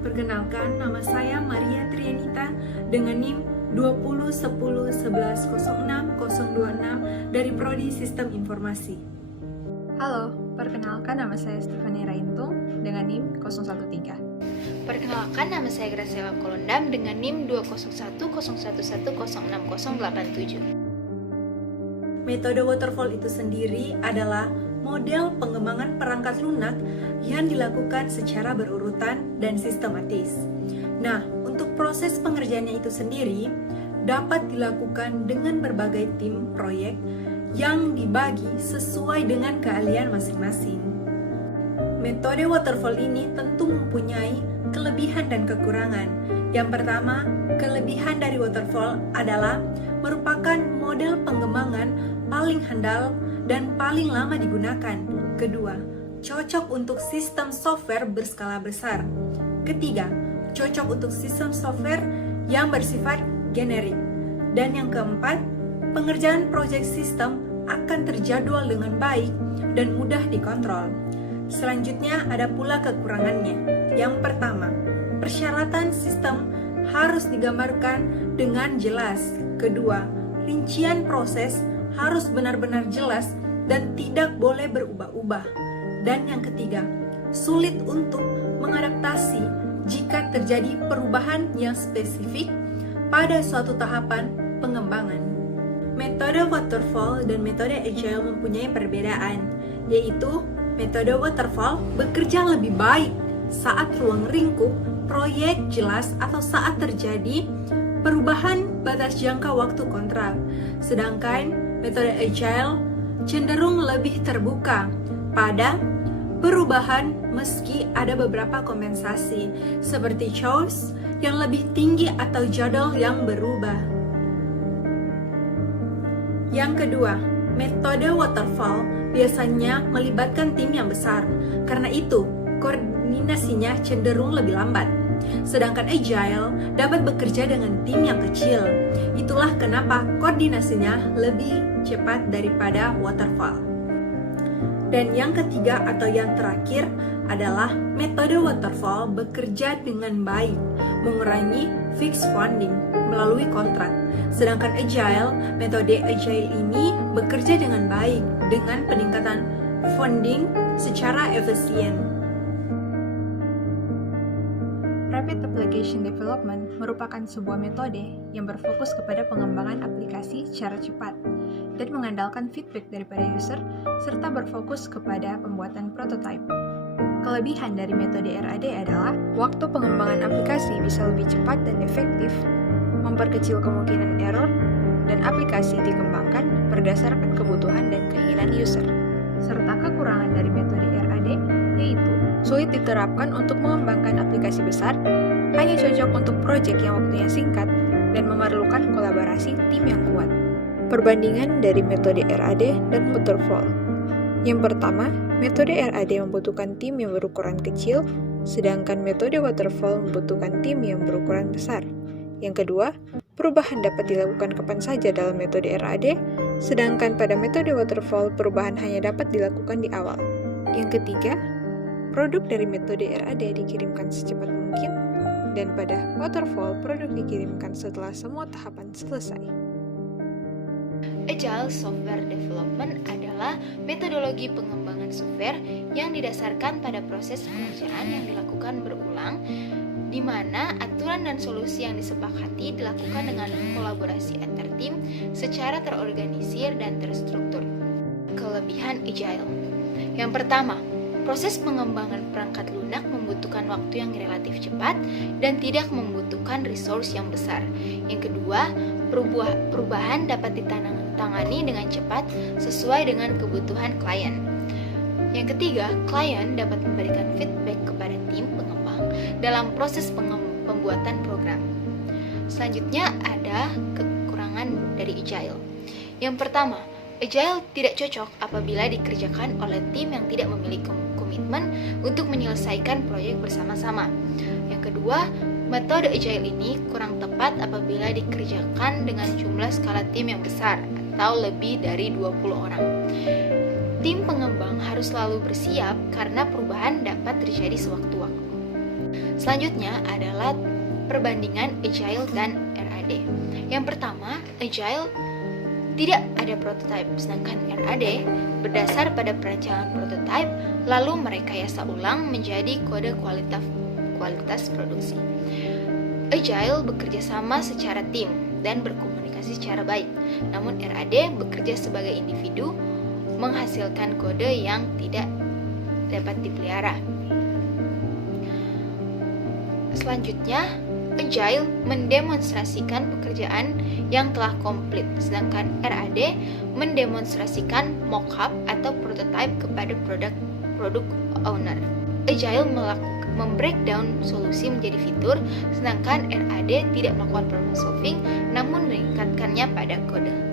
Perkenalkan, nama saya Maria Trianita dengan NIM 201011060626 dari Prodi Sistem Informasi. Halo, perkenalkan nama saya Stephanie Raintung dengan NIM 013. Perkenalkan, nama saya Graciela Kolondam dengan NIM 2010111060087. Metode waterfall itu sendiri adalah model pengembangan perangkat lunak yang dilakukan secara berurutan dan sistematis. Nah, untuk proses pengerjaannya itu sendiri dapat dilakukan dengan berbagai tim proyek yang dibagi sesuai dengan keahlian masing-masing. Metode waterfall ini tentu mempunyai kelebihan dan kekurangan. Yang pertama, kelebihan dari waterfall adalah merupakan model pengembangan paling handal dan paling lama digunakan. Kedua, cocok untuk sistem software berskala besar. Ketiga, cocok untuk sistem software yang bersifat generik. Dan yang keempat, pengerjaan proyek sistem akan terjadwal dengan baik dan mudah dikontrol. Selanjutnya ada pula kekurangannya. Yang pertama, persyaratan sistem harus digambarkan dengan jelas. Kedua, rincian proses harus benar-benar jelas dan tidak boleh berubah-ubah. Dan yang ketiga, sulit untuk mengadaptasi jika terjadi perubahan yang spesifik pada suatu tahapan pengembangan. Metode waterfall dan metode agile mempunyai perbedaan, yaitu metode waterfall bekerja lebih baik saat ruang lingkup proyek jelas atau saat terjadi perubahan batas jangka waktu kontrak. Sedangkan metode agile cenderung lebih terbuka pada perubahan meski ada beberapa kompensasi seperti chores yang lebih tinggi atau jadwal yang berubah. Yang kedua, metode waterfall biasanya melibatkan tim yang besar. Karena itu, koordinasinya cenderung lebih lambat. Sedangkan agile dapat bekerja dengan tim yang kecil. Itulah kenapa koordinasinya lebih cepat daripada waterfall. Dan yang ketiga atau yang terakhir adalah metode waterfall bekerja dengan baik, mengurangi fixed funding melalui kontrak. Sedangkan metode agile ini bekerja dengan baik dengan peningkatan funding secara efisien. Rapid Application Development merupakan sebuah metode yang berfokus kepada pengembangan aplikasi secara cepat dan mengandalkan feedback daripada user serta berfokus kepada pembuatan prototype. Kelebihan dari metode RAD adalah waktu pengembangan aplikasi bisa lebih cepat dan efektif, memperkecil kemungkinan error, dan aplikasi dikembangkan berdasarkan kebutuhan dan keinginan user. Serta kekurangan dari metode RAD yaitu sulit diterapkan untuk mengembangkan aplikasi besar, hanya cocok untuk proyek yang waktunya singkat, dan memerlukan kolaborasi tim yang kuat. Perbandingan dari metode RAD dan waterfall. Yang pertama, metode RAD membutuhkan tim yang berukuran kecil, sedangkan metode waterfall membutuhkan tim yang berukuran besar. Yang kedua, perubahan dapat dilakukan kapan saja dalam metode RAD, sedangkan pada metode waterfall perubahan hanya dapat dilakukan di awal. Yang ketiga, produk dari metode RAD dikirimkan secepat mungkin, dan pada waterfall produk dikirimkan setelah semua tahapan selesai. Agile Software Development adalah metodologi pengembangan software yang didasarkan pada proses pengerjaan yang dilakukan berulang, di mana aturan dan solusi yang disepakati dilakukan dengan kolaborasi antar tim secara terorganisir dan terstruktur. Kelebihan Agile. Yang pertama, proses pengembangan perangkat lunak membutuhkan waktu yang relatif cepat dan tidak membutuhkan resource yang besar. Yang kedua, perubahan dapat ditangani dengan cepat sesuai dengan kebutuhan klien. Yang ketiga, klien dapat memberikan feedback kepada tim pengembang dalam proses pembuatan program. Selanjutnya ada kekurangan dari Agile. Yang pertama, Agile tidak cocok apabila dikerjakan oleh tim yang tidak memiliki komitmen untuk menyelesaikan proyek bersama-sama. Yang kedua, metode Agile ini kurang tepat apabila dikerjakan dengan jumlah skala tim yang besar atau lebih dari 20 orang. Tim pengembang harus selalu bersiap karena perubahan dapat terjadi sewaktu-waktu. Selanjutnya adalah perbandingan Agile dan RAD. Yang pertama, Agile tidak ada prototype, sedangkan RAD berdasar pada perancangan prototype, lalu merekayasa ulang menjadi kode kualitas produksi. Agile bekerja sama secara tim dan berkomunikasi secara baik, namun RAD bekerja sebagai individu, menghasilkan kode yang tidak dapat dipelihara. Selanjutnya, Agile mendemonstrasikan pekerjaan yang telah komplit, sedangkan RAD mendemonstrasikan mockup atau prototype kepada produk owner. Agile membreakdown solusi menjadi fitur, sedangkan RAD tidak melakukan problem solving, namun meningkatkannya pada kode.